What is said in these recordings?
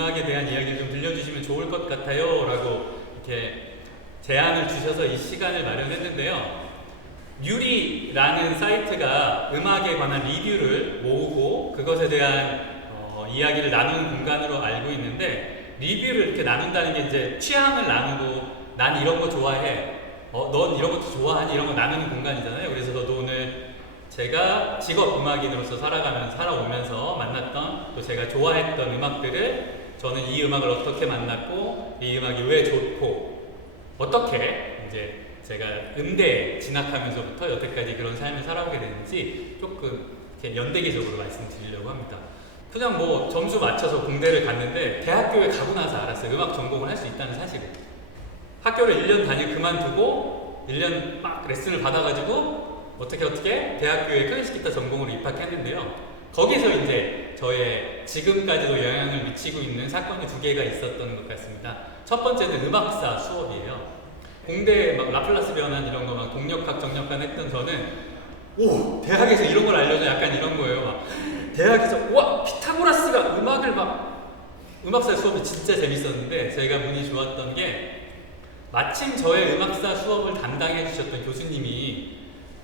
음악에 대한 이야기를 좀 들려주시면 좋을 것 같아요 라고 이렇게 제안을 주셔서 이 시간을 마련했는데요. 뮤리라는 사이트가 음악에 관한 리뷰를 모으고 그것에 대한 이야기를 나누는 공간으로 알고 있는데, 리뷰를 이렇게 나눈다는 게 이제 취향을 나누고 난 이런 거 좋아해, 넌 이런 것도 좋아하니, 이런 거 나누는 공간이잖아요. 그래서 저도 오늘 제가 직업 음악인으로서 살아오면서 만났던, 또 제가 좋아했던 음악들을, 저는 이 음악을 어떻게 만났고 이 음악이 왜 좋고 어떻게 이제 제가 음대에 진학하면서부터 여태까지 그런 삶을 살아오게 되는지 조금 이렇게 연대기적으로 말씀드리려고 합니다. 그냥 뭐 점수 맞춰서 공대를 갔는데 대학교에 가고 나서 알았어요. 음악 전공을 할 수 있다는 사실을. 학교를 1년 그만두고 1년 막 레슨을 받아가지고 어떻게 대학교에 클래식 기타 전공으로 입학했는데요. 거기서 이제 저의 지금까지도 영향을 미치고 있는 사건이 2개가 있었던 것 같습니다. 첫 번째는 음악사 수업이에요. 공대 막 라플라스 변환 이런 거 막 동력학 정력학 했던 저는, 오, 대학에서 이런 걸 알려줘, 약간 이런 거예요. 막 대학에서 와, 피타고라스가 음악사 수업이 진짜 재밌었는데, 제가 운이 좋았던 게 마침 저의 음악사 수업을 담당해 주셨던 교수님이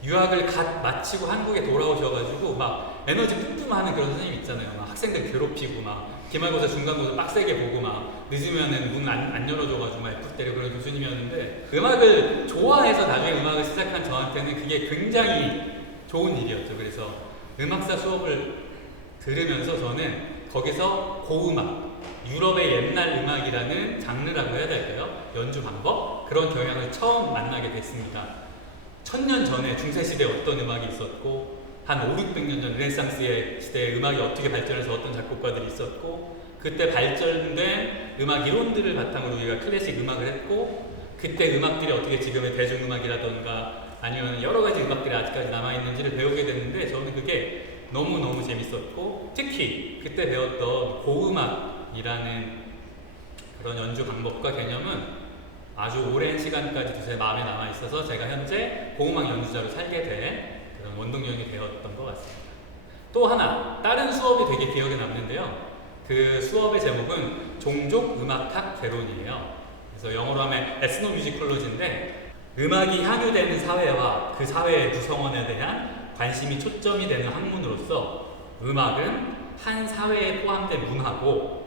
유학을 갓 마치고 한국에 돌아오셔가지고 막 에너지 뿜뿜하는 그런 선생님 있잖아요. 막 학생들 괴롭히고 막 기말고사 중간고사 빡세게 보고 막 늦으면은 문 안 열어줘가지고 막 F 때리고 그런 교수님이었는데, 음악을 좋아해서 나중에 음악을 시작한 저한테는 그게 굉장히 좋은 일이었죠. 그래서 음악사 수업을 들으면서 저는 거기서 고음악, 유럽의 옛날 음악이라는 장르라고 해야 될까요? 연주 방법? 그런 경향을 처음 만나게 됐습니다. 1000년 전에 중세시대에 어떤 음악이 있었고, 한 500~600년 전 르네상스 시대에 음악이 어떻게 발전해서 어떤 작곡가들이 있었고, 그때 발전된 음악 이론들을 바탕으로 우리가 클래식 음악을 했고, 그때 음악들이 어떻게 지금의 대중음악이라던가 아니면 여러 가지 음악들이 아직까지 남아있는지를 배우게 됐는데, 저는 그게 너무너무 재밌었고, 특히 그때 배웠던 고음악이라는 그런 연주 방법과 개념은 아주 오랜 시간까지 제 마음에 남아있어서 제가 현재 고음악 연주자로 살게 된 그런 원동력이 되었던 것 같습니다. 또 하나, 다른 수업이 되게 기억에 남는데요. 그 수업의 제목은 종족음악학 개론이에요. 그래서 영어로 하면 에스노뮤지컬로지인데, 음악이 향유되는 사회와 그 사회의 구성원에 대한 관심이 초점이 되는 학문으로서 음악은 한 사회에 포함된 문화고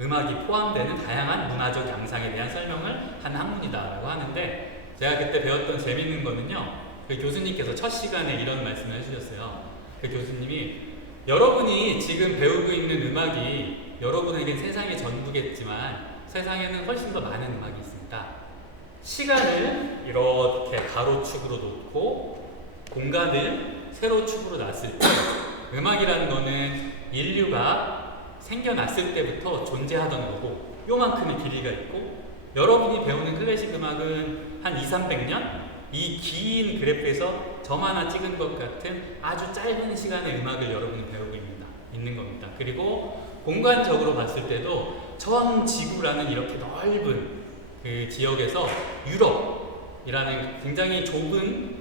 음악이 포함되는 다양한 문화적 양상에 대한 설명을 한 학문이다라고 하는데, 제가 그때 배웠던 재밌는 거는요, 그 교수님께서 첫 시간에 이런 말씀을 해주셨어요. 그 교수님이, 여러분이 지금 배우고 있는 음악이 여러분에겐 세상의 전부겠지만 세상에는 훨씬 더 많은 음악이 있습니다. 시간을 이렇게 가로축으로 놓고 공간을 세로축으로 놨을 때 음악이라는 거는 인류가 생겨났을 때부터 존재하던 거고 요만큼의 길이가 있고, 여러분이 배우는 클래식 음악은 한 200~300년? 이 긴 그래프에서 점 하나 찍은 것 같은 아주 짧은 시간의 음악을 여러분이 배우고 있는 겁니다. 그리고 공간적으로 봤을 때도 전 지구라는 이렇게 넓은 그 지역에서 유럽이라는 굉장히 좁은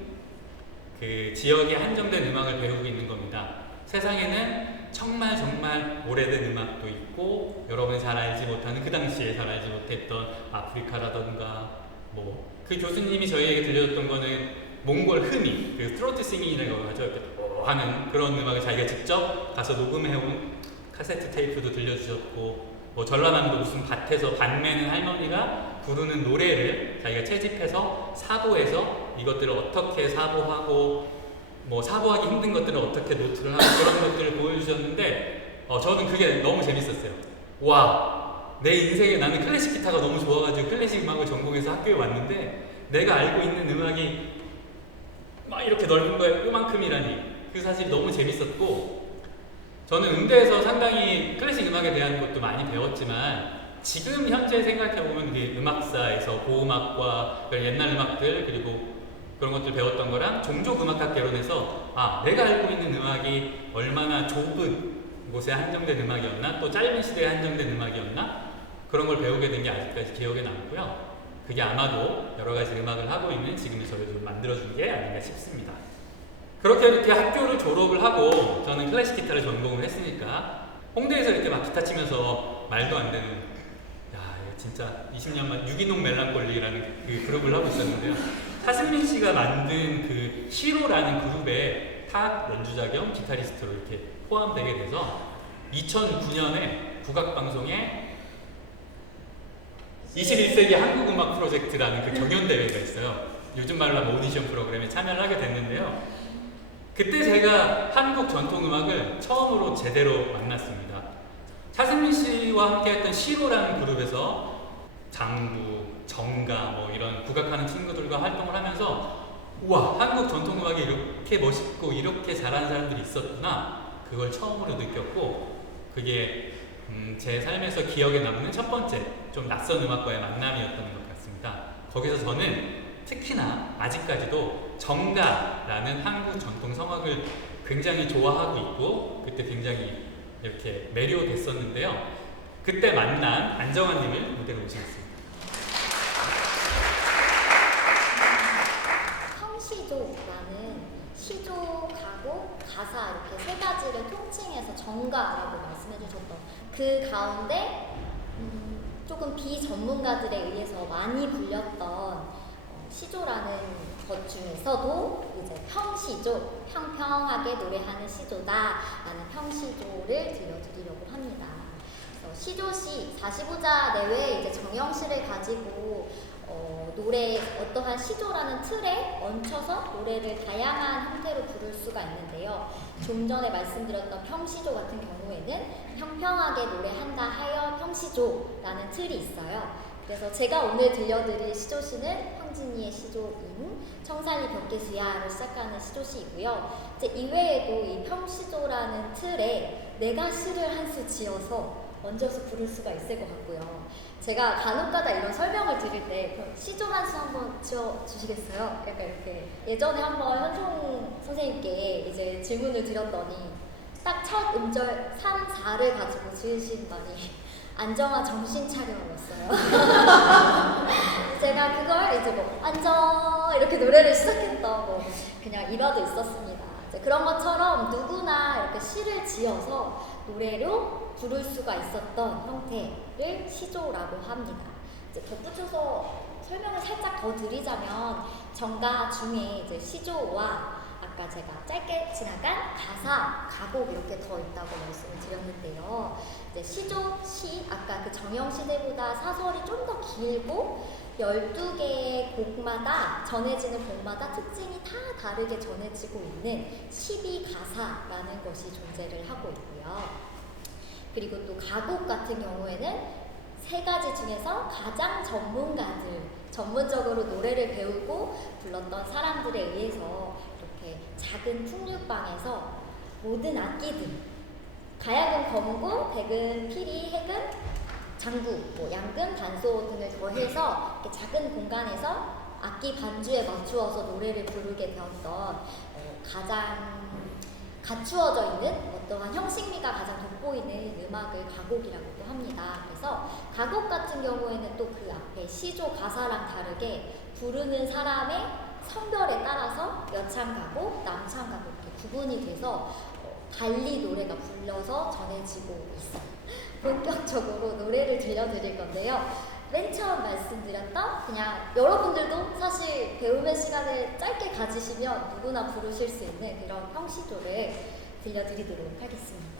그 지역에 한정된 음악을 배우고 있는 겁니다. 세상에는 정말 오래된 음악도 있고, 여러분이 잘 알지 못하는, 그 당시에 잘 알지 못했던 아프리카라던가, 뭐 그 교수님이 저희에게 들려줬던 거는 몽골 흐미, 그 트로트 싱잉이라고 하죠. 이렇게 하는 그런 음악을 자기가 직접 가서 녹음해온 카세트 테이프도 들려주셨고, 뭐 전라남도 무슨 밭에서 밭 매는 할머니가 부르는 노래를 자기가 채집해서 사보해서 이것들을 어떻게 사보하고, 뭐 사보하기 힘든 것들을 어떻게 노트를 하고, 그런 것들을 보여주셨는데 저는 그게 너무 재밌었어요. 와, 내 인생에 나는 클래식 기타가 너무 좋아가지고 클래식 음악을 전공해서 학교에 왔는데 내가 알고 있는 음악이 막 이렇게 넓은 거에 요만큼이라니, 그 사실이 너무 재밌었고, 저는 음대에서 상당히 클래식 음악에 대한 것도 많이 배웠지만 지금 현재 생각해보면 그 음악사에서 고음악과 옛날 음악들 그리고 그런 것들 배웠던 거랑 종족음악학 개론에서 내가 알고 있는 음악이 얼마나 좁은 곳에 한정된 음악이었나, 또 짧은 시대에 한정된 음악이었나, 그런 걸 배우게 된 게 아직까지 기억에 남고요. 그게 아마도 여러 가지 음악을 하고 있는 지금의 저를 좀 만들어준 게 아닌가 싶습니다. 그렇게 학교를 졸업을 하고 저는 클래식 기타를 전공을 했으니까 홍대에서 이렇게 막 기타 치면서 말도 안 되는, 야, 진짜 20년만 유기농 멜랑콜리라는 그 그룹을 하고 있었는데요. 차승민 씨가 만든 그 시로라는 그룹의 타 연주자 겸 기타리스트로 이렇게 포함되게 돼서 2009년에 국악방송에 21세기 한국음악 프로젝트라는 그 경연대회가 있어요. 요즘 말로 하면 오디션 프로그램에 참여를 하게 됐는데요. 그때 제가 한국 전통음악을 처음으로 제대로 만났습니다. 차승민 씨와 함께 했던 시로라는 그룹에서 장부, 정가 뭐 이런 국악하는 친구들과 활동을 하면서 우와, 한국 전통음악이 이렇게 멋있고 이렇게 잘하는 사람들이 있었구나, 그걸 처음으로 느꼈고, 그게 제 삶에서 기억에 남는 첫 번째 좀 낯선 음악과의 만남이었던 것 같습니다. 거기서 저는 특히나 아직까지도 정가라는 한국 전통 성악을 굉장히 좋아하고 있고 그때 굉장히 이렇게 매료됐었는데요. 그때 만난 안정환님을 무대로 모시겠습니다. 평시조라는 시조, 가곡, 가사 이렇게 세 가지를 통칭해서 정가라고 말씀해 주셨던 그 가운데 조금 비전문가들에 의해서 많이 불렸던 시조라는 것 중에서도 이제 평시조, 평평하게 노래하는 시조다라는 평시조를 들려드리려고 합니다. 시조시 45자 내외의 이제 정형실을 가지고 노래 어떠한 시조라는 틀에 얹혀서 노래를 다양한 형태로 부를 수가 있는데요. 좀 전에 말씀드렸던 평시조 같은 경우에는 평평하게 노래한다 하여 평시조라는 틀이 있어요. 그래서 제가 오늘 들려드릴 시조시는 황진이의 시조인 청산리 벽계수야로 시작하는 시조시이고요. 이제 이외에도 이 평시조라는 틀에 내가 시를 한 수 지어서 얹어서 부를 수가 있을 것 같고요. 제가 간혹가다 이런 설명을 드릴 때 시조 한 수 한번 지어주시겠어요? 약간 이렇게 예전에 한번 현종 선생님께 이제 질문을 드렸더니 딱 첫 음절 3, 4를 가지고 지으신 말이 안정아 정신 차려였어요. 제가 그걸 이제 뭐 안정 이렇게 노래를 시작했던 뭐 그냥 일화도 있었습니다. 이제 그런 것처럼 누구나 이렇게 시를 지어서 노래로 부를 수가 있었던 형태를 시조라고 합니다. 이제 덧붙여서 설명을 살짝 더 드리자면 정가 중에 이제 시조와 아까 제가 짧게 지나간 가사, 가곡 이렇게 더 있다고 말씀을 드렸는데요. 이제 시조, 시, 아까 그 정형시대보다 사설이 좀 더 길고 12개의 곡마다 전해지는 곡마다 특징이 다 다르게 전해지고 있는 12가사라는 것이 존재를 하고 있고요. 그리고 또 가곡 같은 경우에는 세 가지 중에서 가장 전문적으로 노래를 배우고 불렀던 사람들에 의해서 이렇게 작은 풍류방에서 모든 악기들, 가야금, 검고, 백은, 피리, 해금, 장구, 뭐 양금, 단소 등을 더해서 이렇게 작은 공간에서 악기 반주에 맞추어서 노래를 부르게 되었던 가장 갖추어져 있는 어떠한 형식미가 가장 돋보이는 음악을 가곡이라고도 합니다. 그래서 가곡 같은 경우에는 또 그 앞에 시조 가사랑 다르게 부르는 사람의 성별에 따라서 여창가곡, 남창가곡 이렇게 구분이 돼서 달리 노래가 불려서 전해지고 있어요. 본격적으로 노래를 들려드릴 건데요. 맨 처음 말씀드렸던 그냥 여러분들도 사실 배움의 시간을 짧게 가지시면 누구나 부르실 수 있는 그런 평시조를 들려드리도록 하겠습니다.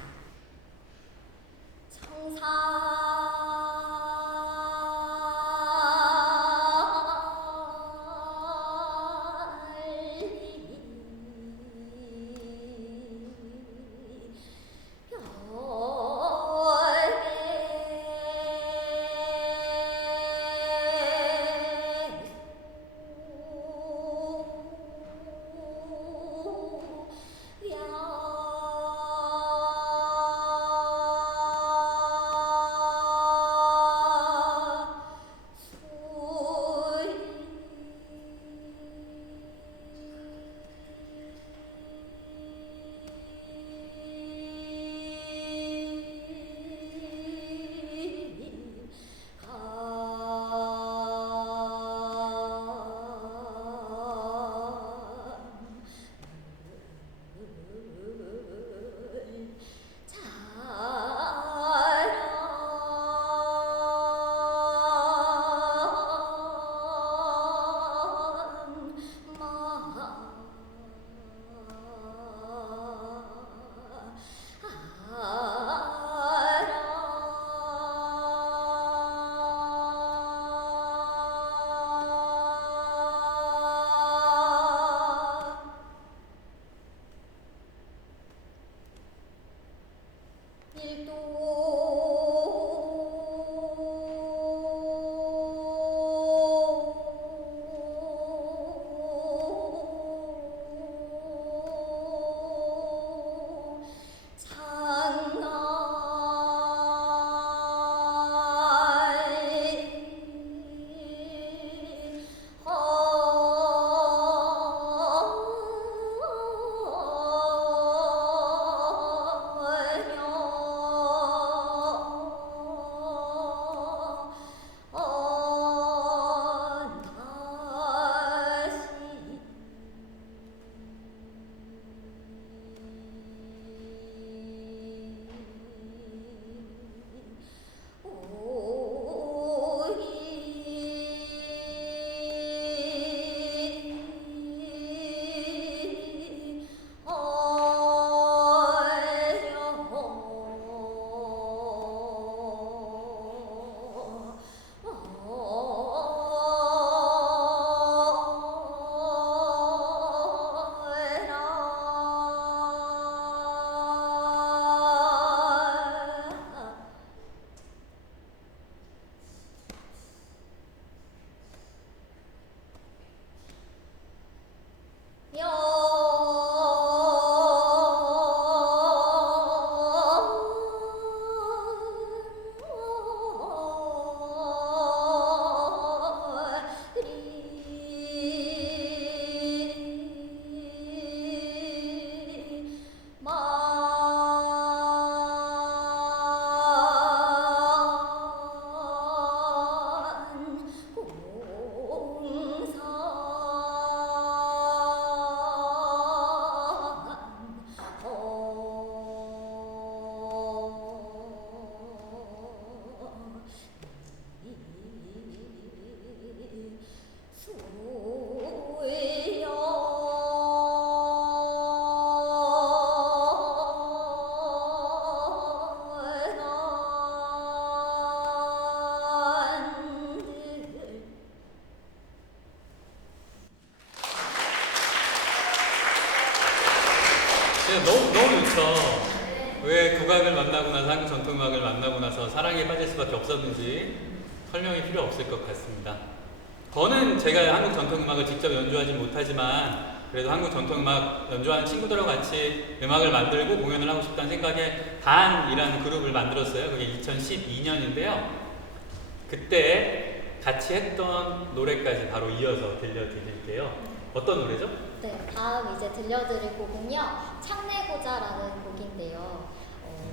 노래학을 만나고 나서 한국 전통음악을 만나고 나서 사랑에 빠질 수밖에 없었는지 설명이 필요 없을 것 같습니다. 저는 제가 한국 전통음악을 직접 연주하지 못하지만 그래도 한국 전통음악 연주하는 친구들하고 같이 음악을 만들고 공연을 하고 싶다는 생각에 단이라는 그룹을 만들었어요. 그게 2012년인데요. 그때 같이 했던 노래까지 바로 이어서 들려드릴게요. 어떤 노래죠? 네, 다음 이제 들려드릴 곡은요, 창내고자라는 곡인데요.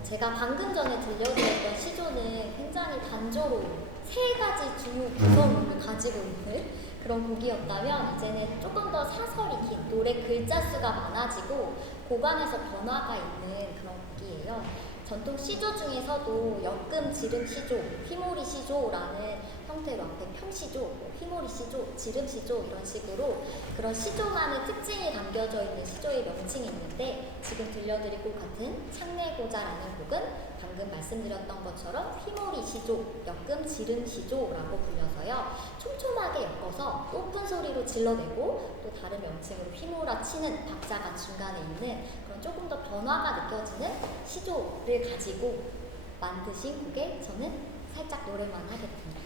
제가 방금 전에 들려드렸던 시조는 굉장히 단조로운 세 가지 주요 구성을 가지고 있는 그런 곡이었다면, 이제는 조금 더 사설이 긴 노래 글자 수가 많아지고 고관에서 변화가 있는 그런 곡이에요. 전통 시조 중에서도 역금, 지름 시조, 휘모리 시조라는 형태로 앞에 평시조, 휘모리 시조, 지름 시조 이런 식으로 그런 시조만의 특징이 담겨져 있는 시조의 명칭이 있는데, 지금 들려드릴 곡 같은 창내고자라는 곡은 방금 말씀드렸던 것처럼 휘모리 시조, 역금, 지름 시조라고 불려서요, 촘촘하게 엮어서 높은 소리로 질러내고 또 다른 명칭으로 휘몰아 치는 박자가 중간에 있는 그런 조금 더 변화가 느껴지는 시조를 가지고 만드신 곡에 저는 살짝 노래만 하게 됩니다.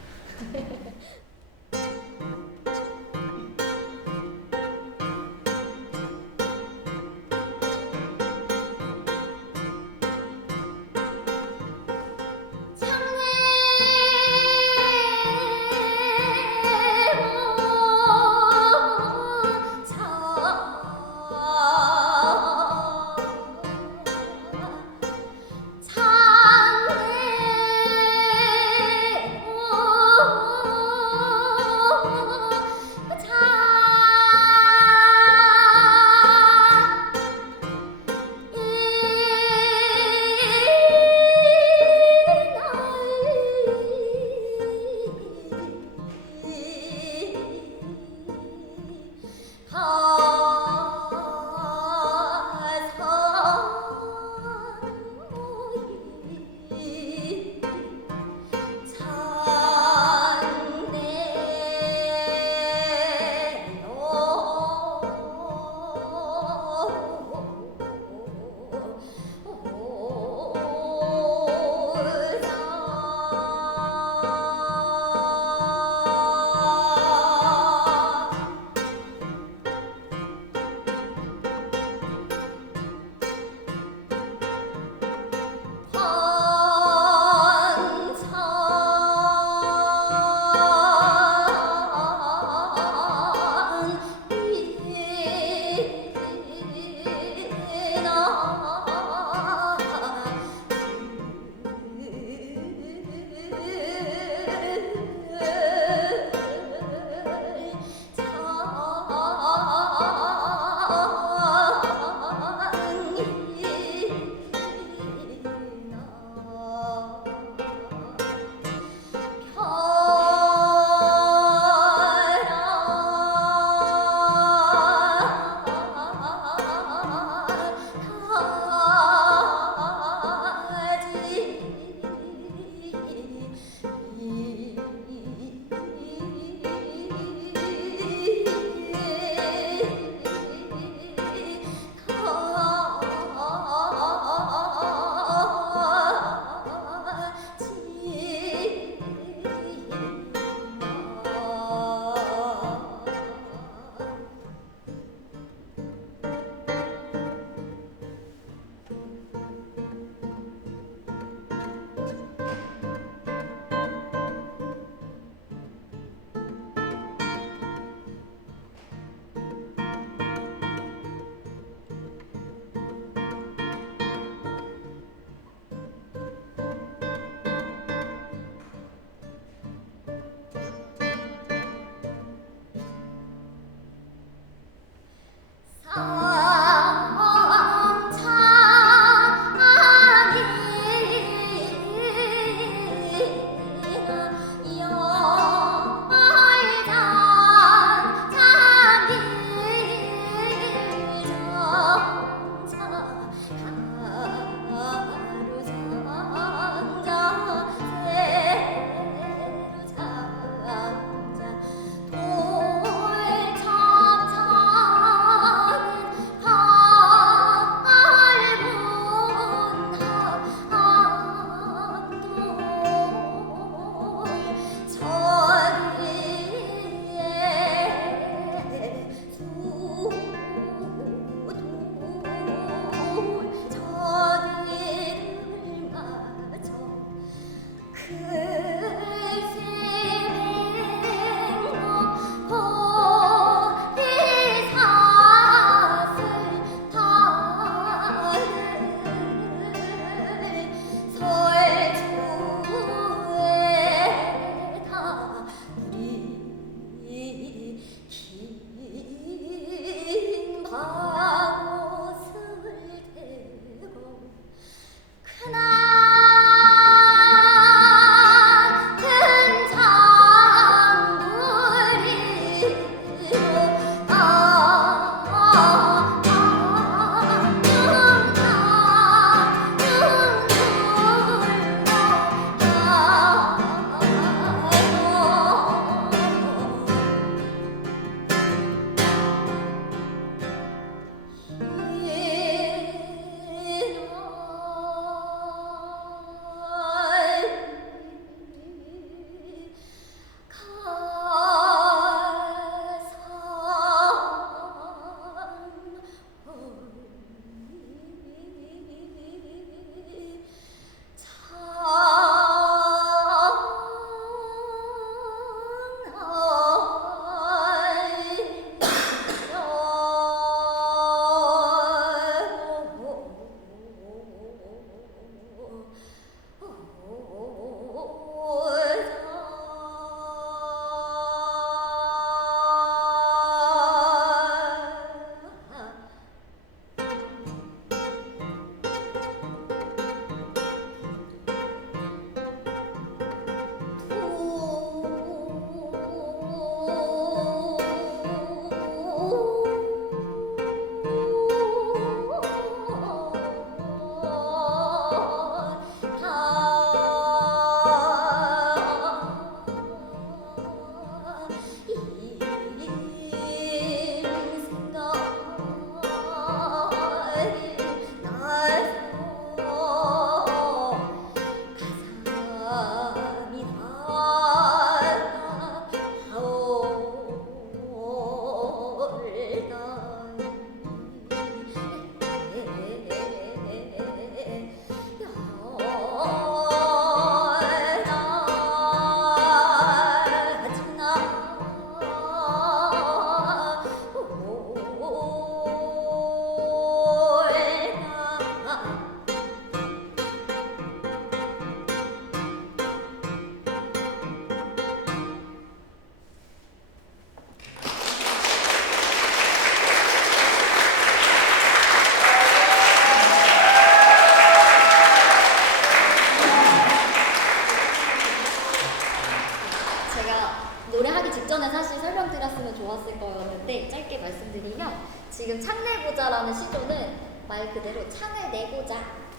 노래하기 직전에 사실 설명드렸으면 좋았을 거였는데 짧게 말씀드리면 지금 창내고자라는 시조는 말 그대로 창을 내고자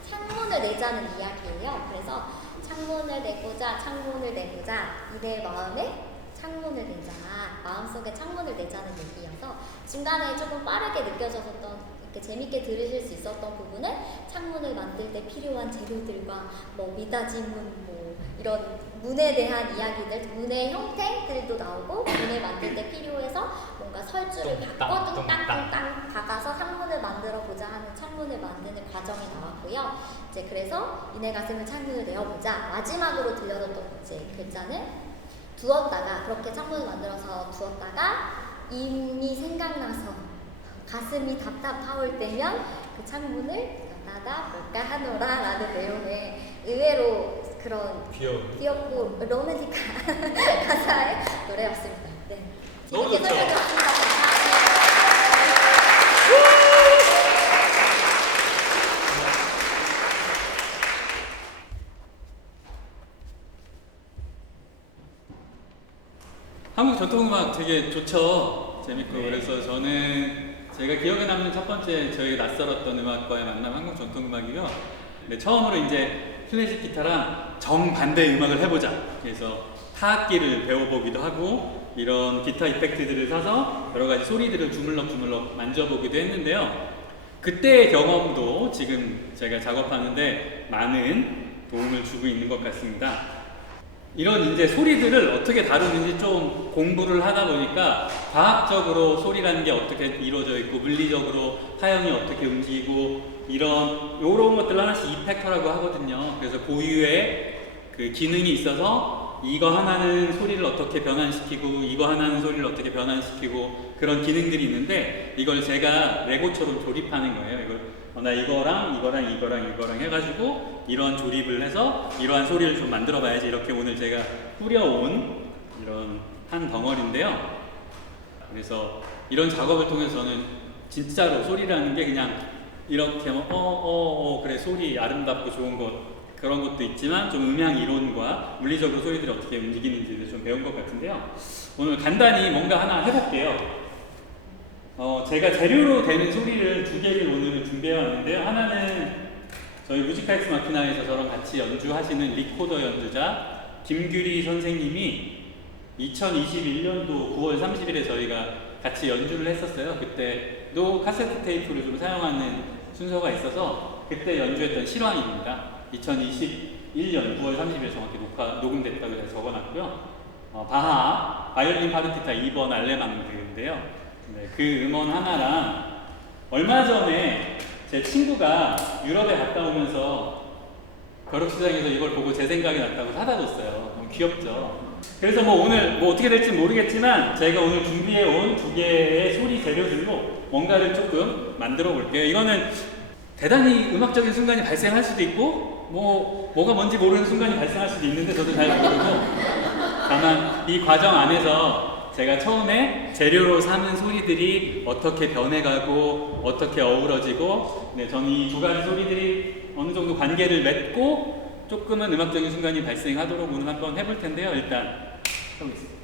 창문을 내자는 이야기예요. 그래서 창문을 내고자 이내 마음에 창문을 내자 마음속에 창문을 내자는 얘기여서 중간에 조금 빠르게 느껴졌던 이렇게 재밌게 들으실 수 있었던 부분은 창문을 만들 때 필요한 재료들과 뭐 미닫이문 뭐 이런 문에 대한 이야기들, 문의 형태들도 나오고 문을 만들 때 필요해서 뭔가 설주를 바꿔 뚱땅뚱땅 박아서 창문을 만들어 보자 하는 창문을 만드는 과정이 나왔고요. 이제 그래서 이내 가슴을 창문을 내어보자 마지막으로 들려줬던 이제 글자는 두었다가 그렇게 창문을 만들어서 두었다가 이미 생각나서 가슴이 답답하올 때면 그 창문을 닫아 볼까 하노라 라는 내용의 의외로 그런 귀엽고 로맨틱한 가사의 노래였습니다. 네. 너무 이렇게 좋죠? 설명드렸습니다. 한국 전통음악 되게 좋죠. 재밌고. 네. 그래서 저는 제가 기억에 남는 첫 번째 저희가 낯설었던 음악과의 만남 한국 전통음악이요. 네, 처음으로 이제 클래식 기타랑 정반대의 음악을 해보자. 그래서 타악기를 배워보기도 하고 이런 기타 이펙트들을 사서 여러 가지 소리들을 주물럭주물럭 만져보기도 했는데요. 그때의 경험도 지금 제가 작업하는데 많은 도움을 주고 있는 것 같습니다. 이런 이제 소리들을 어떻게 다루는지 좀 공부를 하다 보니까 과학적으로 소리라는 게 어떻게 이루어져 있고 물리적으로 타형이 어떻게 움직이고 이런 것들 하나씩 이펙터라고 하거든요. 그래서 고유의 그 기능이 있어서 이거 하나는 소리를 어떻게 변환시키고 이거 하나는 소리를 어떻게 변환시키고 그런 기능들이 있는데 이걸 제가 레고처럼 조립하는 거예요. 나 이거랑 해가지고 이러한 조립을 해서 이러한 소리를 좀 만들어 봐야지 이렇게 오늘 제가 꾸려온 이런 한 덩어리인데요. 그래서 이런 작업을 통해서 저는 진짜로 소리라는 게 그냥 이렇게 그래 소리 아름답고 좋은 것 그런 것도 있지만 좀 음향 이론과 물리적으로 소리들이 어떻게 움직이는지를 좀 배운 것 같은데요. 오늘 간단히 뭔가 하나 해볼게요. 제가 재료로 되는 소리를 두 개를 오늘 준비해 왔는데요. 하나는 저희 무지카엑스 마키나에서 저랑 같이 연주하시는 리코더 연주자 김규리 선생님이 2021년도 9월 30일에 저희가 같이 연주를 했었어요. 그때도 카세트 테이프를 좀 사용하는 순서가 있어서 그때 연주했던 실황입니다. 2021년 9월 30일 정확히 녹음됐다고 제가 적어놨고요. 바하 바이올린 파르티타 2번 알레망드인데요. 네, 그 음원 하나랑 얼마 전에 제 친구가 유럽에 갔다 오면서 벼룩시장에서 이걸 보고 제 생각이 났다고 사다 줬어요. 너무 귀엽죠? 그래서 오늘 어떻게 될지 모르겠지만 제가 오늘 준비해 온 두 개의 소리 재료들로 뭔가를 조금 만들어 볼게요. 이거는 대단히 음악적인 순간이 발생할 수도 있고 뭐가 뭔지 모르는 순간이 발생할 수도 있는데 저도 잘 모르고 다만 이 과정 안에서 제가 처음에 재료로 삼은 소리들이 어떻게 변해가고 어떻게 어우러지고 저는 이 두 가지 소리들이 어느 정도 관계를 맺고 조금은 음악적인 순간이 발생하도록 오늘 한번 해볼 텐데요. 일단 해보겠습니다.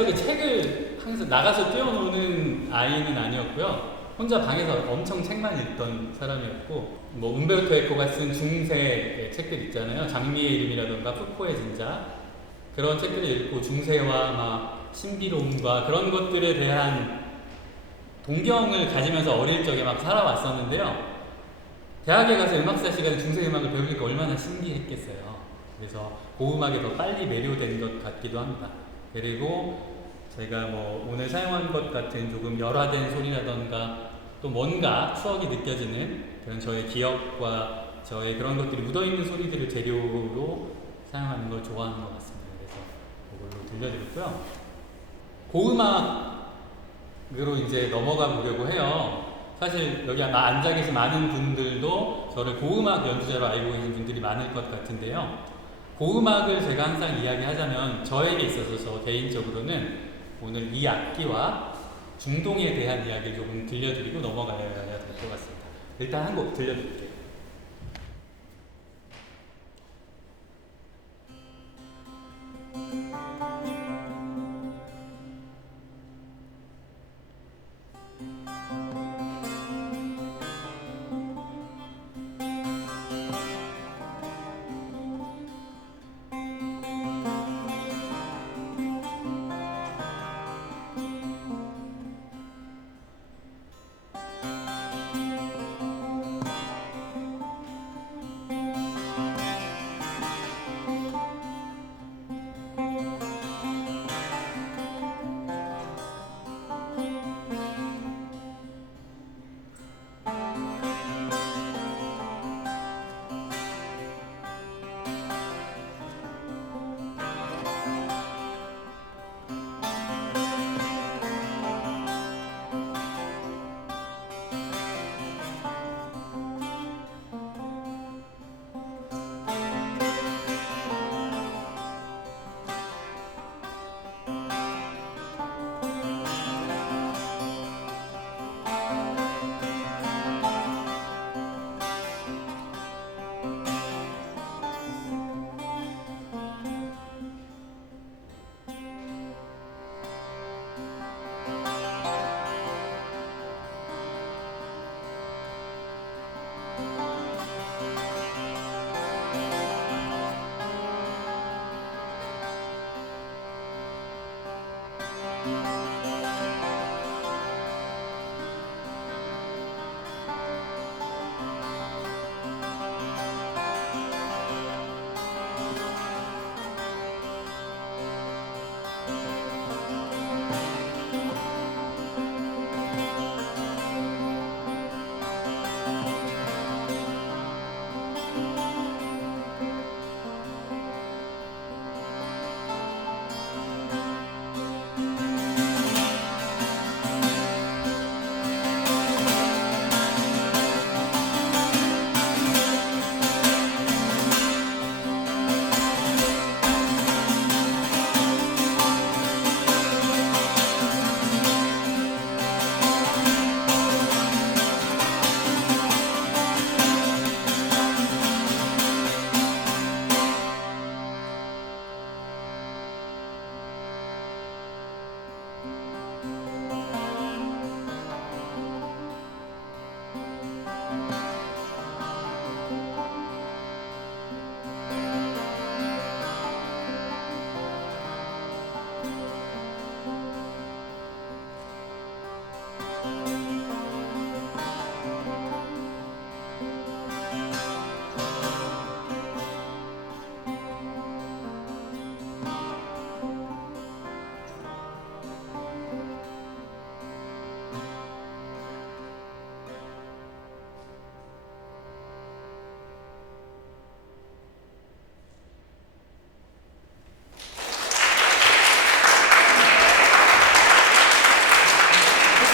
적에 책을 항상 나가서 뛰어노는 아이는 아니었고요. 혼자 방에서 엄청 책만 읽던 사람이었고, 뭐 움베르토 에코가 쓴 중세의 책들 있잖아요. 장미의 이름이라던가 푸코의 진자, 그런 책들을 읽고 중세와 막 신비로움과 그런 것들에 대한 동경을 가지면서 어릴 적에 막 살아왔었는데요. 대학에 가서 음악사 시간에 중세 음악을 배우니까 얼마나 신기했겠어요. 그래서 고음악에 더 빨리 매료된 것 같기도 합니다. 그리고 제가 뭐 오늘 사용한 것 같은 조금 열화된 소리라던가 또 뭔가 추억이 느껴지는 그런 저의 기억과 저의 그런 것들이 묻어있는 소리들을 재료로 사용하는 걸 좋아하는 것 같습니다. 그래서 그걸로 들려드렸고요. 고음악으로 이제 넘어가 보려고 해요. 사실 여기 앉아 계신 많은 분들도 저를 고음악 연주자로 알고 계신 분들이 많을 것 같은데요. 고음악을 제가 항상 이야기하자면 저에게 있어서 저 개인적으로는 오늘 이 악기와 중동에 대한 이야기를 조금 들려드리고 넘어가야 될 것 같습니다. 일단 한 곡 들려드릴게요.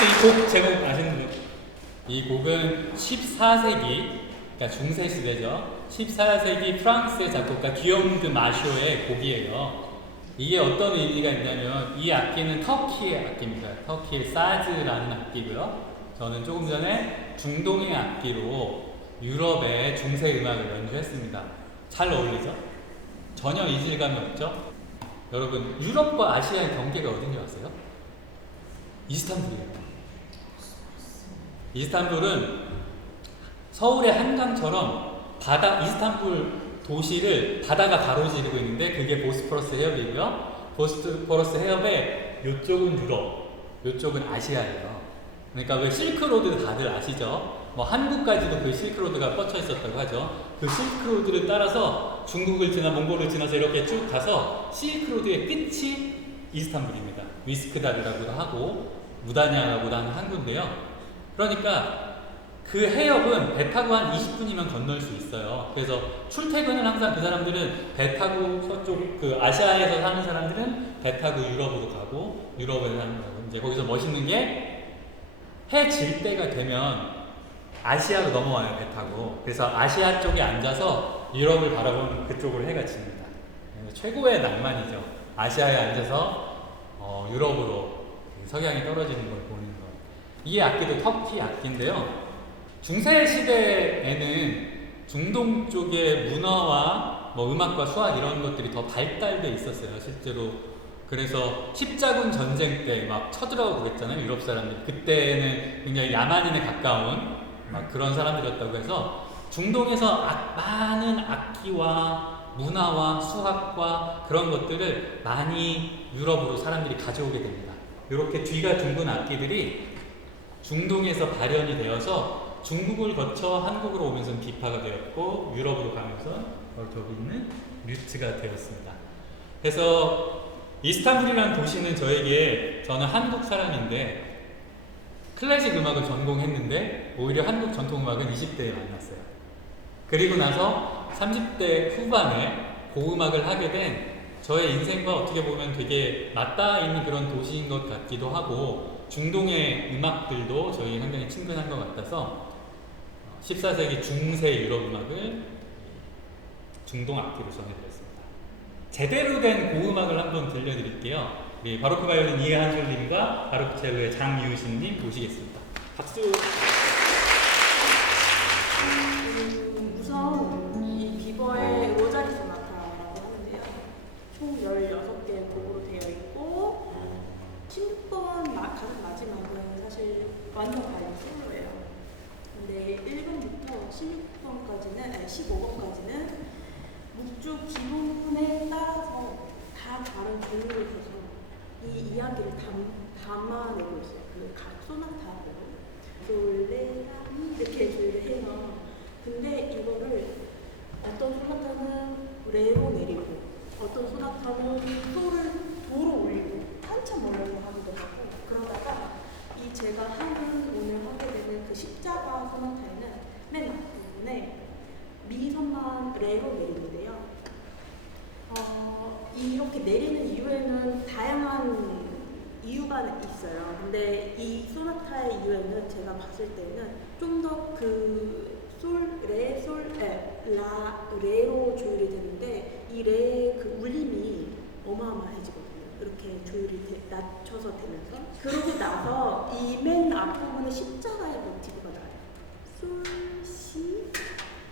이 곡 제목 아시는 분? 이 곡은 14세기, 그러니까 중세 시대죠. 14세기 프랑스의 작곡가 기욤 드 마쇼의 곡이에요. 이게 어떤 의미가 있냐면 이 악기는 터키의 악기입니다. 터키의 사즈라는 악기고요. 저는 조금 전에 중동의 악기로 유럽의 중세 음악을 연주했습니다. 잘 어울리죠? 전혀 이질감이 없죠? 여러분 유럽과 아시아의 경계가 어딘지 아세요? 이스탄불이에요. 이스탄불은 서울의 한강처럼 이스탄불 도시를 바다가 가로지르고 있는데 그게 보스포러스 해협이고요. 보스포러스 해협의 요쪽은 유럽, 요쪽은 아시아예요. 그러니까 왜 실크로드 다들 아시죠? 뭐 한국까지도 그 실크로드가 뻗쳐 있었다고 하죠. 그 실크로드를 따라서 중국을 지나 몽골을 지나서 이렇게 쭉 가서 실크로드의 끝이 이스탄불입니다. 위스크다르라고도 하고 무다냐라고도 하는 항구인데요. 그러니까 그 해협은 배 타고 한 20분이면 건널 수 있어요. 그래서 출퇴근은 항상 그 사람들은 배 타고 서쪽 그 아시아에서 사는 사람들은 배 타고 유럽으로 가고 유럽에 사는 거고 이제 거기서 멋있는 게 해 질 때가 되면 아시아로 넘어와요, 배 타고. 그래서 아시아 쪽에 앉아서 유럽을 바라보는 그쪽으로 해가 집니다. 최고의 낭만이죠. 아시아에 앉아서 유럽으로 석양이 떨어지는 걸 보는 거. 이 악기도 터키 악기인데요. 중세 시대에는 중동 쪽의 문화와 뭐 음악과 수학 이런 것들이 더 발달돼 있었어요, 실제로. 그래서 십자군 전쟁 때 막 쳐들어가고 그랬잖아요, 유럽 사람들. 그때는 굉장히 야만인에 가까운 막 그런 사람들이었다고 해서 중동에서 많은 악기와 문화와 수학과 그런 것들을 많이 유럽으로 사람들이 가져오게 됩니다. 이렇게 뒤가 둥근 악기들이 중동에서 발현이 되어서 중국을 거쳐 한국으로 오면서 비파가 되었고 유럽으로 가면서 저기 있는 뮤트가 되었습니다. 그래서 이스탄불이라는 도시는 저는 한국 사람인데 클래식 음악을 전공했는데 오히려 한국 전통음악은 20대에 만났어요. 그리고 나서 30대 후반에 고음악을 하게 된 저의 인생과 어떻게 보면 되게 맞닿아 있는 그런 도시인 것 같기도 하고 중동의 음악들도 저희 상당히 친근한 것 같아서 14세기 중세 유럽 음악을 중동 악기로 전해드렸습니다. 제대로 된 고음악을 한번 들려드릴게요. 우리 바로크 바이올린 이한솔님과 바로크 첼로의 장유신님 모시겠습니다. 박수! 우선 이 비버의 로자리 소나타라고 하는데요. 총 16개의 곡으로 되어 있고 16번 가장 마지막은 사실 완전 바이올린 솔로예요. 근데 1번부터 15번까지는 묵주 기본에 따라서 다 다른 종류를 해서 이 이야기를 담아내고 있어요. 그 각 소나타로 솔레라미 이렇게 조율을 해요. 근데 이거를 어떤 소나타는 레로 내리고 어떤 소나타는 솔을 도로 올리고 한참 멀어서 하기도 하고 그러다가 이 제가 오늘 하게 되는 그 십자가 소나타에는 맨 앞부분에 미선만 레로 내리는데요. 이렇게 내리는 이유에는 다양한 이유가 있어요. 근데 이 소나타의 이유에는 제가 봤을 때는 좀 더 그 레로 조율이 되는데 이 레의 그 울림이 어마어마해지거든요. 이렇게 조율이 낮춰서 되면서 그러고 나서 이 맨 앞부분에 십자가의 모티브가 나와요. 솔, 시,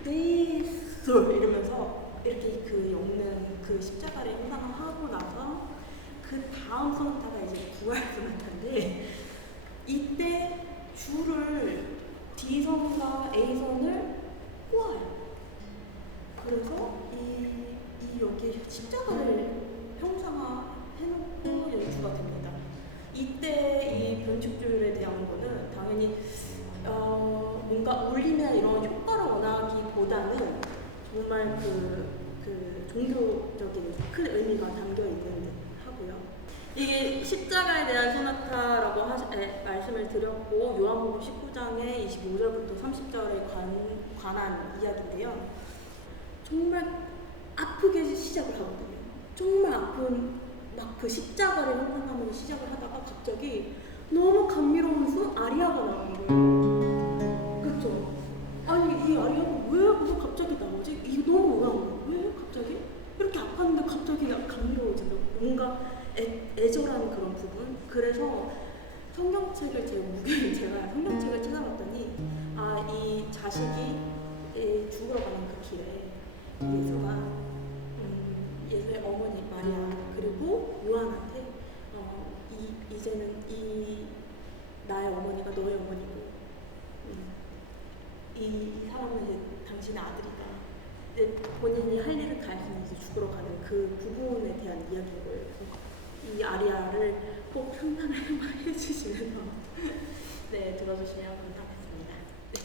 레, 솔 이러면서 이렇게 그 엮는 그 십자가를 형상화하고 나서 그 다음 소나타가 이제 부활 소나타인데 이때 줄을 D선과 A선을 꼬아요. 그래서 이 여기 십자가를 형상화해놓고 연주가 됩니다. 이때 이 변칙줄에 대한 거는 당연히 뭔가 울리며 이런 효과를 원하기보다는 정말 그 종교적인 큰 의미가 담겨 있는 듯 하고요. 이게 십자가에 대한 소나타라고 말씀을 드렸고 요한복음 19장의 25절부터 30절에 관한 이야기인데요. 정말 아프게 시작을 하거든요. 정말 아픈 막 그 십자가를 형상하면서 시작을 하다가 갑자기 너무 감미로운 아리아가 나오는 거예요. 그렇죠? 아니 이 아리아가 왜 갑자기 나오지? 이거 너무 어려운 거예요. 왜 갑자기? 이렇게 아팠는데 갑자기 감미로워진다. 뭔가 애절한 그런 부분. 그래서 성경책을 제가 성경책을 찾아봤더니 이 자식이 죽으러 가는 그 길에 예수의 어머니 마리아 그리고 요한한테 이제는 이 나의 어머니가 너의 어머니고 이 사람은 이제 당신의 아들이다. 이제 본인이 할 일을 다 했으니 이제 죽으러 가는 그 부분에 대한 이야기인 거예요. 이 아리아를 꼭 상상을 해주시면서 네 들어주시면 감사하겠습니다. 네.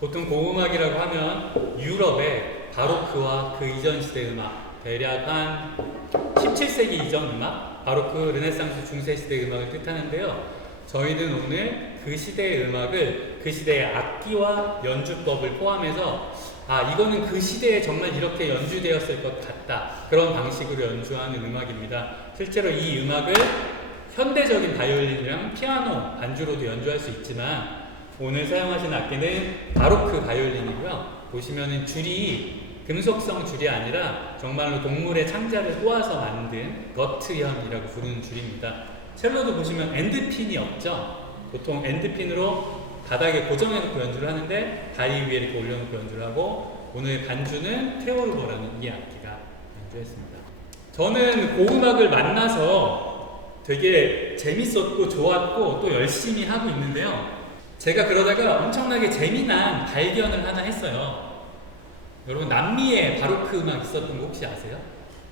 보통 고음악이라고 하면 유럽의 바로크와 그 이전 시대 음악, 대략 한 17세기 이전 음악, 바로크, 르네상스, 중세 시대 음악을 뜻하는데요. 저희는 오늘 그 시대의 음악을 그 시대의 악기와 연주법을 포함해서 이거는 그 시대에 정말 이렇게 연주되었을 것 같다, 그런 방식으로 연주하는 음악입니다. 실제로 이 음악을 현대적인 바이올린이랑 피아노, 반주로도 연주할 수 있지만 오늘 사용하신 악기는 바로크 바이올린이고요. 보시면은 줄이 금속성 줄이 아니라 정말로 동물의 창자를 꼬아서 만든 거트현이라고 부르는 줄입니다. 첼로도 보시면 엔드핀이 없죠. 보통 엔드핀으로 바닥에 고정해놓고 연주를 하는데 다리 위에 이렇게 올려놓고 연주를 하고, 오늘 반주는 테오르버라는 이 악기가 연주했습니다. 저는 고음악을 만나서 되게 재밌었고 좋았고 또 열심히 하고 있는데요. 제가 그러다가 엄청나게 재미난 발견을 하나 했어요. 여러분, 남미에 바로크 음악 있었던 거 혹시 아세요?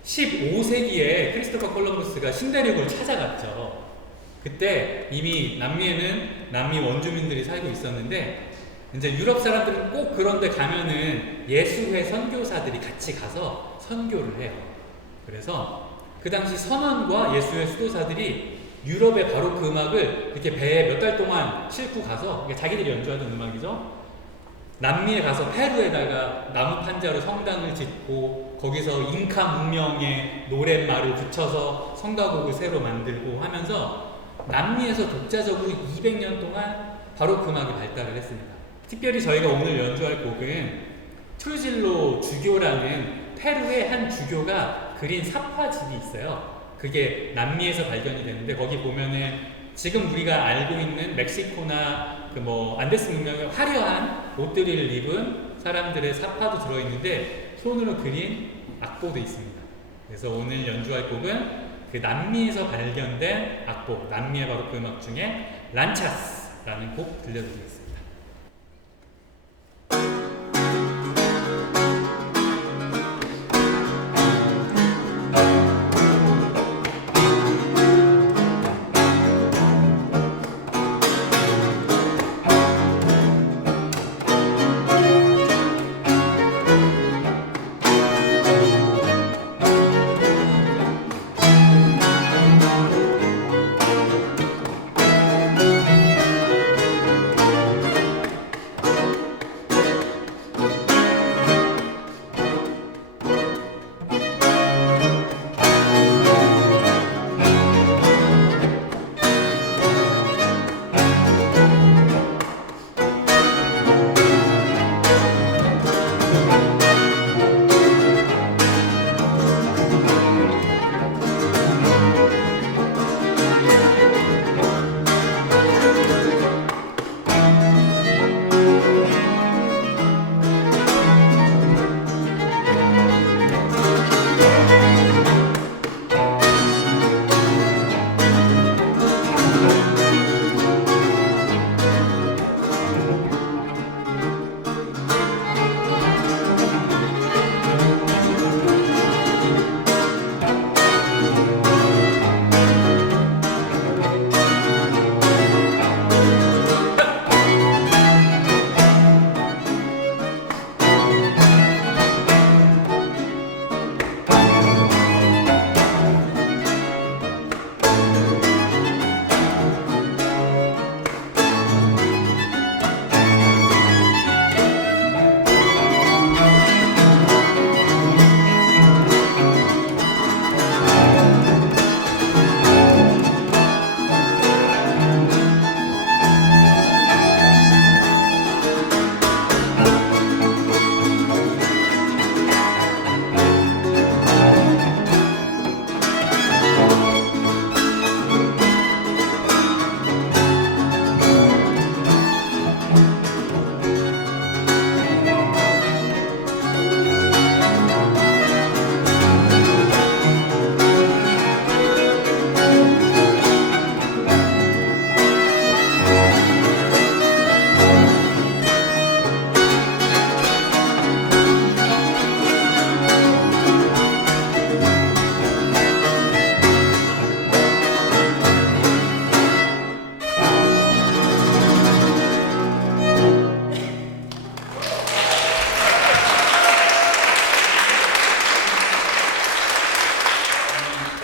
15세기에 크리스토퍼 콜럼버스가 신대륙을 찾아갔죠. 그때 이미 남미에는 남미 원주민들이 살고 있었는데, 이제 유럽 사람들은 꼭 그런데 가면은 예수회 선교사들이 같이 가서 선교를 해요. 그래서 그 당시 선원과 예수회 수도사들이 유럽의 바로크 음악을 이렇게 배에 몇 달 동안 싣고 가서, 자기들이 연주하던 음악이죠. 남미에 가서 페루에다가 나무 판자로 성당을 짓고 거기서 잉카 문명의 노랫말을 붙여서 성가곡을 새로 만들고 하면서 남미에서 독자적으로 200년 동안 바로크 음악이 발달을 했습니다. 특별히 저희가 오늘 연주할 곡은 트루질로 주교라는 페루의 한 주교가 그린 사파집이 있어요. 그게 남미에서 발견이 되는데, 거기 보면은 지금 우리가 알고 있는 멕시코나 그 안데스 문명의 화려한 옷들을 입은 사람들의 사파도 들어있는데, 손으로 그린 악보도 있습니다. 그래서 오늘 연주할 곡은 그 남미에서 발견된 악보, 남미의 바로크 음악 중에 란차스라는 곡 들려드리겠습니다.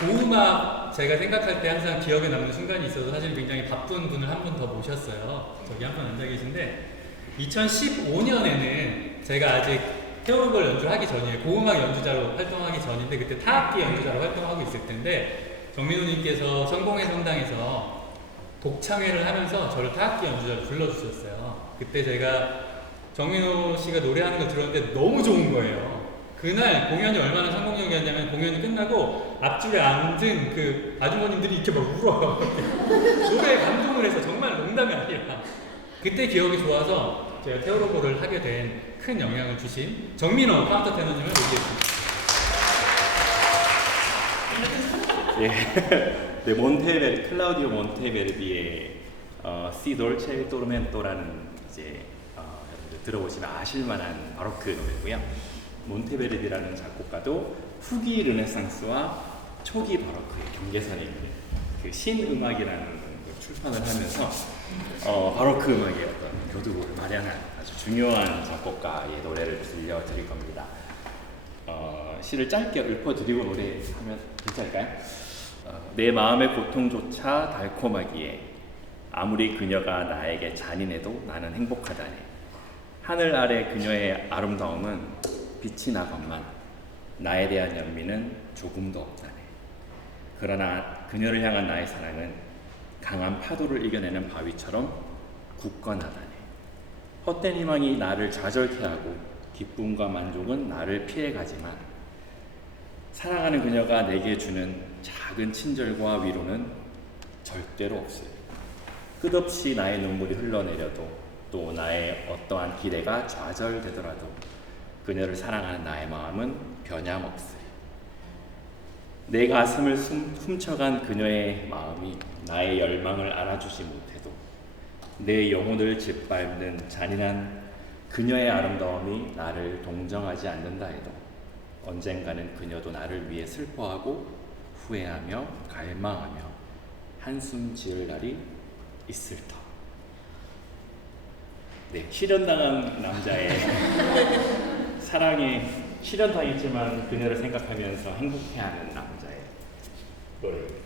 고음악 제가 생각할 때 항상 기억에 남는 순간이 있어서 사실 굉장히 바쁜 분을 한 분 더 모셨어요. 저기 한 분 앉아 계신데 2015년에는 제가 아직 테오르걸 연주하기 전이에요. 고음악 연주자로 활동하기 전인데 그때 타악기 연주자로 활동하고 있을 텐데 정민호님께서 성공의 성당에서 독창회를 하면서 저를 타악기 연주자로 불러주셨어요. 그때 제가 정민호 씨가 노래하는 걸 들었는데 너무 좋은 거예요. 그날 공연이 얼마나 성공적이었냐면 공연이 끝나고 앞줄에 앉은 그 아주머님들이 이렇게 막 울어요. 노래에 감동을 해서 정말 농담이 아니라 그때 기억이 좋아서 제가 테오르고를 하게 된 큰 영향을 주신 정민호 카운터 테너님을 모시겠습니다. 예, 네, 클라우디오 몬테베르디의 시 돌체 토르멘토라는 이제 여러분들 들어보시면 아실만한 바로크 노래고요. 몬테베르디라는 작곡가도 후기 르네상스와 초기 바로크의 경계선에 있는 그 신음악이라는 걸 출판을 하면서 바로크 음악의 어떤 교두보를 마련한 아주 중요한 작곡가의 노래를 들려드릴 겁니다. 시를 짧게 읊어드리고 노래하면 괜찮을까요? 내 마음의 고통조차 달콤하기에 아무리 그녀가 나에게 잔인해도 나는 행복하다네. 하늘 아래 그녀의 아름다움은 빛이 나건만 나에 대한 연민은 조금도 없다네. 그러나 그녀를 향한 나의 사랑은 강한 파도를 이겨내는 바위처럼 굳건하다네. 헛된 희망이 나를 좌절케 하고 기쁨과 만족은 나를 피해가지만 사랑하는 그녀가 내게 주는 작은 친절과 위로는 절대로 없어요. 끝없이 나의 눈물이 흘러내려도 또 나의 어떠한 기대가 좌절되더라도 그녀를 사랑하는 나의 마음은 변함없으리. 내 가슴을 훔쳐간 그녀의 마음이 나의 열망을 알아주지 못해도 내 영혼을 짓밟는 잔인한 그녀의 아름다움이 나를 동정하지 않는다 해도 언젠가는 그녀도 나를 위해 슬퍼하고 후회하며 갈망하며 한숨 지을 날이 있을 터. 네, 실현당한 남자의 사랑에 실현당했지만 그녀를 생각하면서 행복해하는 남자의 노래입니다.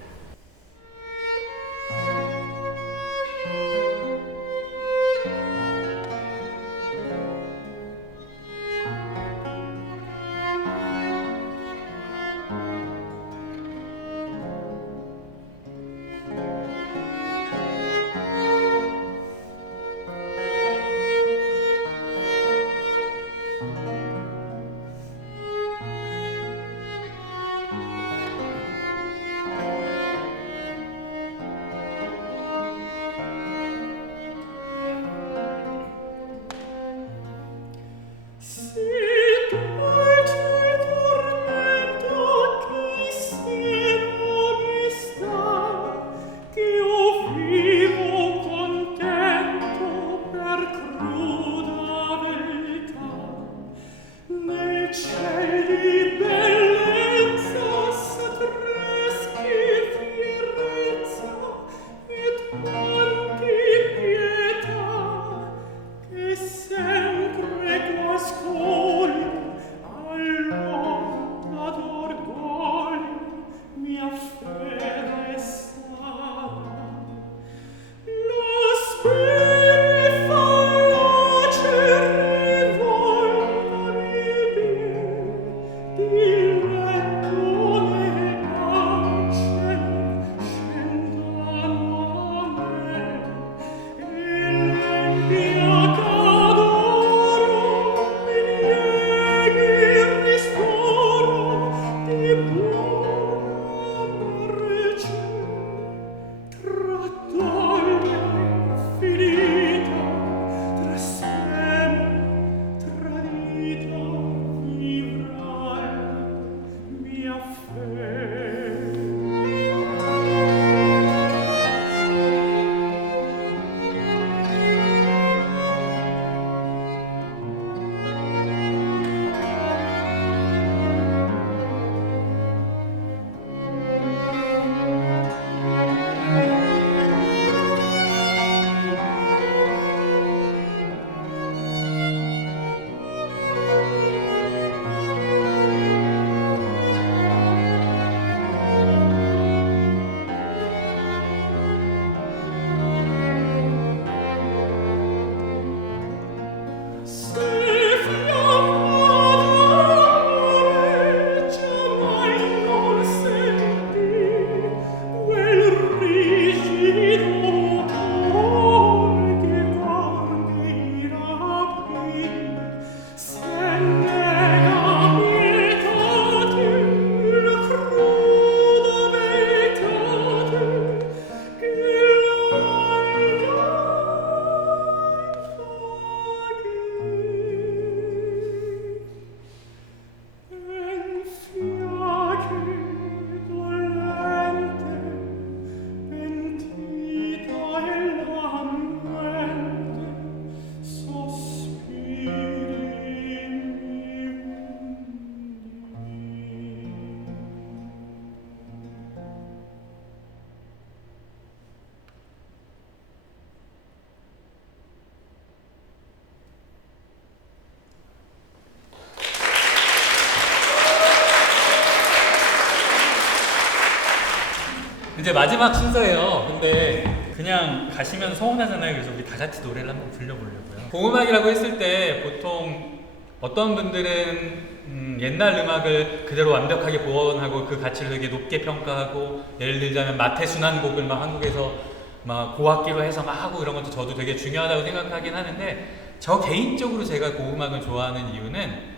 이제 마지막 순서예요. 근데 그냥 가시면 서운하잖아요. 그래서 우리 다 같이 노래를 한번 불러보려고요. 고음악이라고 했을 때 보통 어떤 분들은 옛날 음악을 그대로 완벽하게 보완하고 그 가치를 되게 높게 평가하고, 예를 들자면 마태순환곡을 막 한국에서 막 고악기로 해서 막 하고 이런 것도 저도 되게 중요하다고 생각하긴 하는데, 저 개인적으로 제가 고음악을 좋아하는 이유는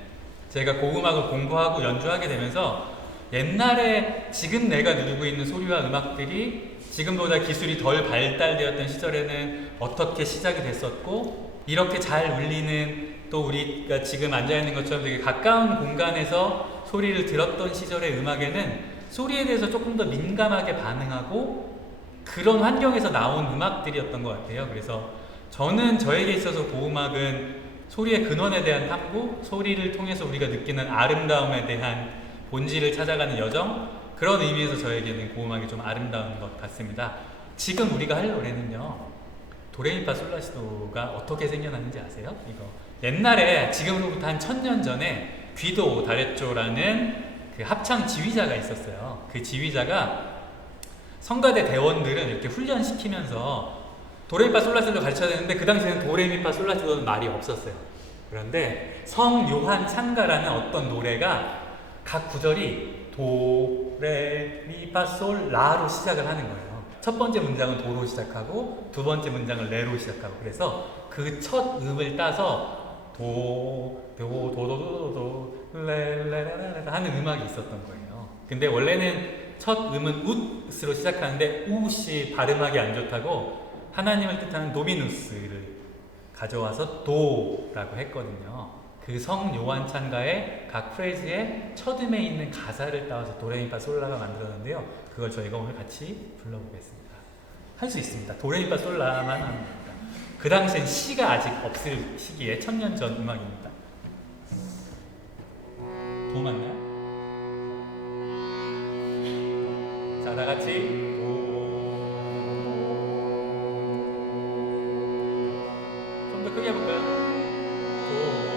제가 고음악을 공부하고 연주하게 되면서 옛날에 지금 내가 누리고 있는 소리와 음악들이 지금보다 기술이 덜 발달되었던 시절에는 어떻게 시작이 됐었고, 이렇게 잘 울리는 또 우리가 지금 앉아있는 것처럼 되게 가까운 공간에서 소리를 들었던 시절의 음악에는 소리에 대해서 조금 더 민감하게 반응하고 그런 환경에서 나온 음악들이었던 것 같아요. 그래서 저는 저에게 있어서 고음악은 소리의 근원에 대한 탐구, 소리를 통해서 우리가 느끼는 아름다움에 대한 본질을 찾아가는 여정, 그런 의미에서 저에게는 고음악이 좀 아름다운 것 같습니다. 지금 우리가 할 노래는요, 도레미파솔라시도가 어떻게 생겨났는지 아세요? 이거 옛날에 지금으로부터 한 1000년 전에 귀도 다레쪼라는 그 합창 지휘자가 있었어요. 그 지휘자가 성가대 대원들은 이렇게 훈련시키면서 도레미파솔라시도를 가르쳐야 되는데 그 당시에는 도레미파솔라시도는 말이 없었어요. 그런데 성요한 찬가라는 어떤 노래가 각 구절이 도레미파솔 라로 시작을 하는 거예요. 첫 번째 문장은 도로 시작하고 두 번째 문장은 레로 시작하고, 그래서 그 첫 음을 따서 도도도도도 레레레레 하는 음악이 있었던 거예요. 근데 원래는 첫 음은 웃으로 시작하는데 우시 발음하기 안 좋다고 하나님을 뜻하는 도미누스를 가져와서 도라고 했거든요. 그 성 요한 찬가의 각 프레이즈의 첫 음에 있는 가사를 따와서 도레미파솔라가 만들었는데요. 그걸 저희가 오늘 같이 불러보겠습니다. 할 수 있습니다. 도레미파솔라만 하면 됩니다. 그 당시엔 시가 아직 없을 시기에 1000년 전 음악입니다. 도 맞나요? 자, 다 같이 도. 좀 더 크게 해볼까요? 도.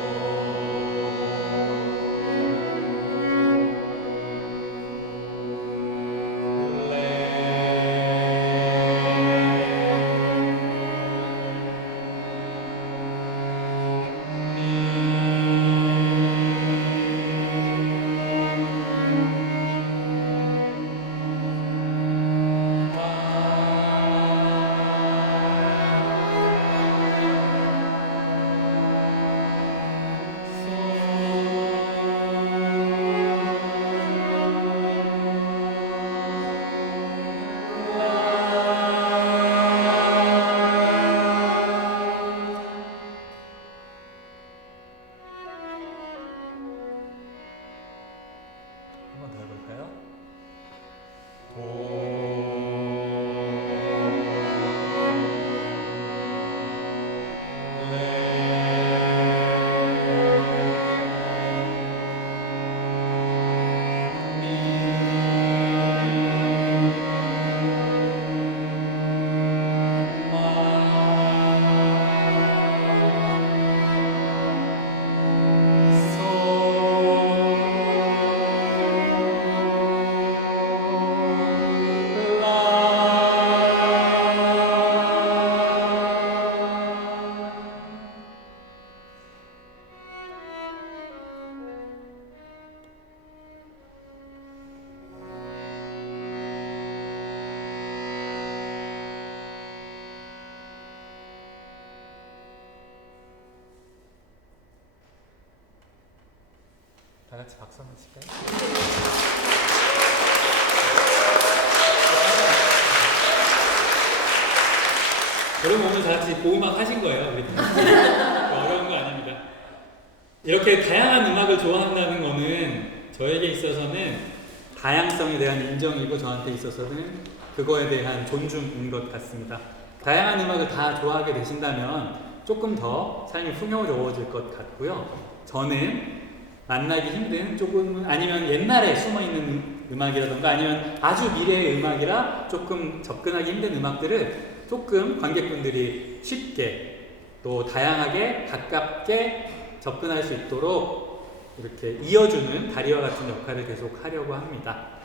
한번 더 해볼까요? 도. 다 같이 박수 한번 칠까요? 여러분 오늘 다 같이 고음악 하신 거예요. 우리 어려운 거 아닙니다. 이렇게 다양한 음악을 좋아한다는 거는 저에게 있어서는 다양성에 대한 인정이고 저한테 있어서는 그거에 대한 존중인 것 같습니다. 다양한 음악을 다 좋아하게 되신다면 조금 더 삶이 풍요로워질 것 같고요. 저는 만나기 힘든 조금 아니면 옛날에 숨어있는 음악이라던가 아니면 아주 미래의 음악이라 조금 접근하기 힘든 음악들을 조금 관객분들이 쉽게 또 다양하게 가깝게 접근할 수 있도록 이렇게 이어주는 다리와 같은 역할을 계속 하려고 합니다.